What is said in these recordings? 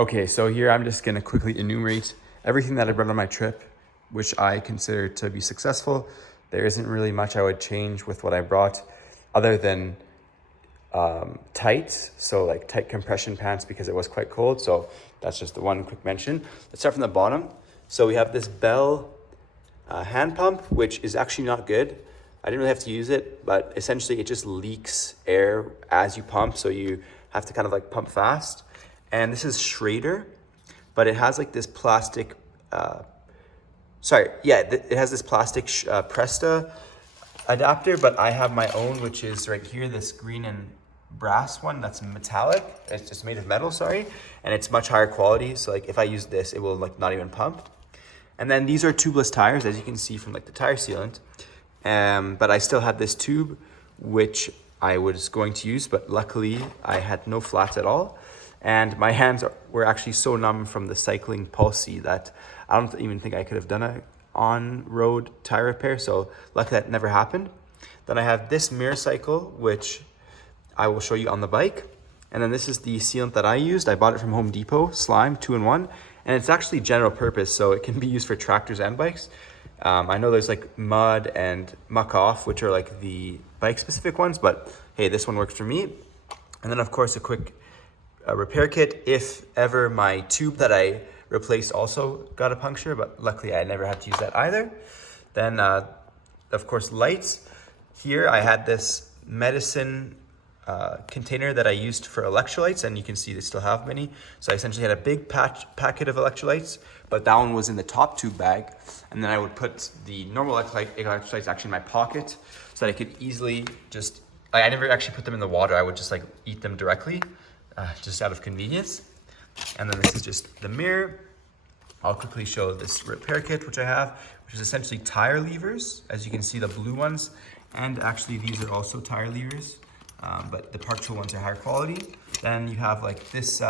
Okay, so here I'm just gonna quickly enumerate everything that I brought on my trip, which I consider to be successful. There isn't really much I would change with what I brought other than tights, so like tight compression pants because it was quite cold. So that's just the one quick mention. Let's start from the bottom. So we have this Bell hand pump, which is actually not good. I didn't really have to use it, but essentially it just leaks air as you pump. So you have to kind of like pump fast. And this is Schrader, but it has like this plastic, it has this plastic Presta adapter, but I have my own, which is right here, this green and brass one that's metallic. It's just made of metal, sorry. And it's much higher quality. So like if I use this, it will like not even pump. And then these are tubeless tires, as you can see from like the tire sealant. But I still had this tube, which I was going to use, but luckily I had no flats at all. And my hands were actually so numb from the cycling palsy that I don't even think I could have done a on-road tire repair. So luckily that never happened. Then I have this mirror cycle, which I will show you on the bike. And then this is the sealant that I used. I bought it from Home Depot, Slime 2-in-1. And it's actually general purpose, so it can be used for tractors and bikes. I know there's like Mud and Muck Off, which are like the bike specific ones, but hey, this one works for me. And then of course a quick repair kit if ever my tube that I replaced also got a puncture, but luckily I never had to use that either. Then of course lights. Here I had this medicine container that I used for electrolytes, and you can see they still have many. So I essentially had a big packet of electrolytes, but that one was in the top tube bag. And then I would put the normal electrolytes actually in my pocket so that I could easily just, I never actually put them in the water. I would just like eat them directly, just out of convenience. And then this is just the mirror. I'll quickly show this repair kit, which I have, which is essentially tire levers. As you can see, the blue ones, and actually these are also tire levers. But the Park Tool ones are higher quality. Then you have like this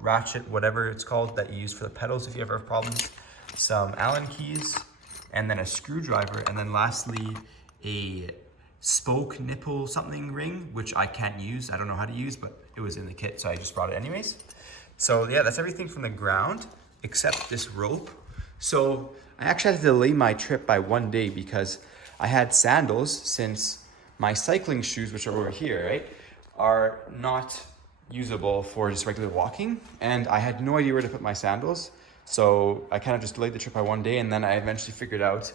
ratchet, whatever it's called, that you use for the pedals if you ever have problems. Some Allen keys, and then a screwdriver, and then lastly a spoke nipple something ring, which I can't use. I don't know how to use, but it was in the kit, so I just brought it anyways. So yeah, that's everything from the ground except this rope. So I actually had to delay my trip by 1 day because I had sandals, since my cycling shoes, which are over here, right, are not usable for just regular walking. And I had no idea where to put my sandals. So I kind of just delayed the trip by 1 day. And then I eventually figured out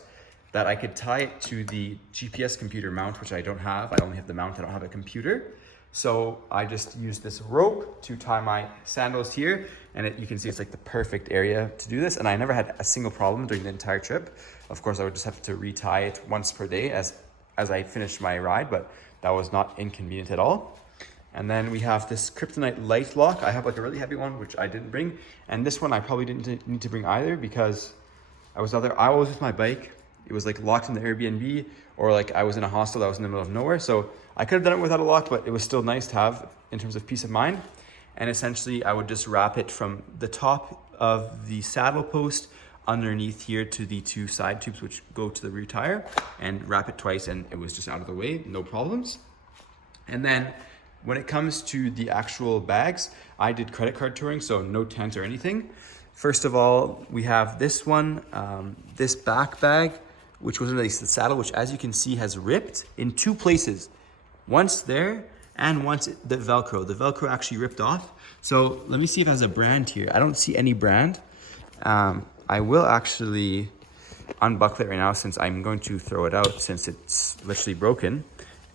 that I could tie it to the GPS computer mount, which I don't have. I only have the mount, I don't have a computer. So I just used this rope to tie my sandals here. And you can see it's like the perfect area to do this. And I never had a single problem during the entire trip. Of course, I would just have to retie it once per day as I finished my ride, but that was not inconvenient at all. And then we have this kryptonite light lock. I have like a really heavy one, which I didn't bring. And this one I probably didn't need to bring either because I was with my bike. It was like locked in the Airbnb, or like I was in a hostel that was in the middle of nowhere. So I could have done it without a lock, but it was still nice to have in terms of peace of mind. And essentially I would just wrap it from the top of the saddle post underneath here to the two side tubes, which go to the rear tire, and wrap it twice, and it was just out of the way, no problems. And then when it comes to the actual bags, I did credit card touring, so no tent or anything. First of all, we have this one, this back bag, which was underneath the saddle, which as you can see has ripped in two places. Once there, and once the Velcro. The Velcro actually ripped off. So let me see if it has a brand here. I don't see any brand. I will actually unbuckle it right now since I'm going to throw it out since it's literally broken.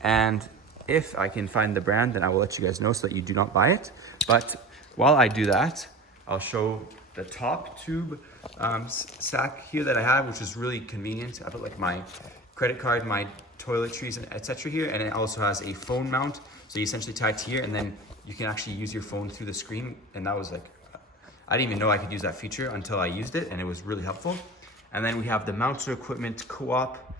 And if I can find the brand, then I will let you guys know so that you do not buy it. But while I do that, I'll show the top tube sack here that I have, which is really convenient. I put like my credit card, my toiletries, and etc. here. And it also has a phone mount. So you essentially tie it to here, and then you can actually use your phone through the screen. And that was like, I didn't even know I could use that feature until I used it, and it was really helpful. And then we have the Mounted Equipment Co-op.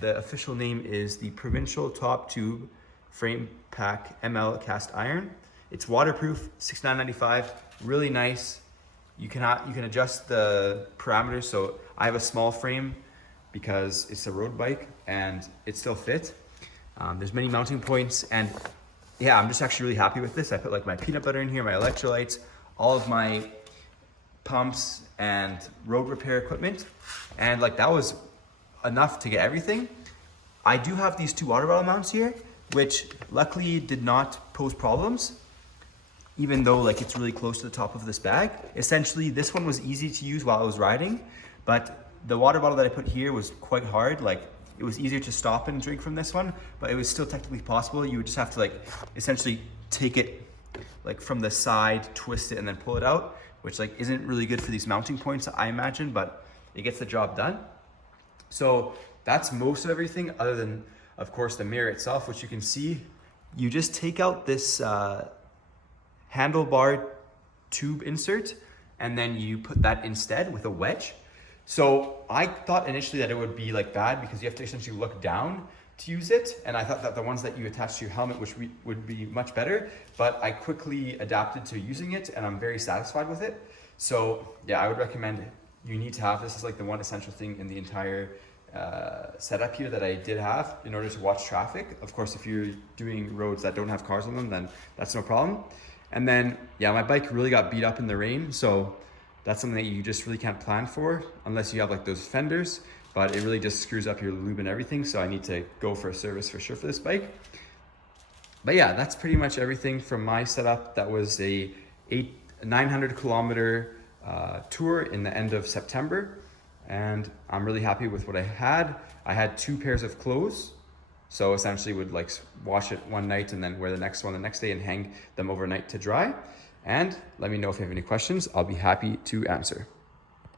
The official name is the Provincial Top Tube Frame Pack ML Cast Iron. It's waterproof, $69.95, really nice. You can adjust the parameters. So I have a small frame because it's a road bike and it still fit. There's many mounting points, and yeah, I'm just actually really happy with this. I put like my peanut butter in here, my electrolytes, all of my pumps and road repair equipment. And like that was enough to get everything. I do have these 2 water bottle mounts here, which luckily did not pose problems, even though like it's really close to the top of this bag. Essentially, this one was easy to use while I was riding, but the water bottle that I put here was quite hard. Like it was easier to stop and drink from this one, but it was still technically possible. You would just have to like essentially take it like from the side, twist it, and then pull it out, which like isn't really good for these mounting points, I imagine, but it gets the job done. So that's most of everything, other than of course the mirror itself, which you can see. You just take out this handlebar tube insert, and then you put that instead with a wedge. So I thought initially that it would be like bad because you have to essentially look down to use it, and I thought that the ones that you attach to your helmet would be much better, but I quickly adapted to using it and I'm very satisfied with it. So yeah, I would recommend you need to have this as like the one essential thing in the entire setup here that I did have in order to watch traffic. Of course, if you're doing roads that don't have cars on them, then that's no problem. And then, yeah, my bike really got beat up in the rain, so that's something that you just really can't plan for unless you have like those fenders, but it really just screws up your lube and everything, so I need to go for a service for sure for this bike. But yeah, that's pretty much everything from my setup. That was a 900 kilometer tour in the end of September, and I'm really happy with what I had. I had 2 pairs of clothes, so essentially would like wash it one night and then wear the next one the next day and hang them overnight to dry. And let me know if you have any questions. I'll be happy to answer.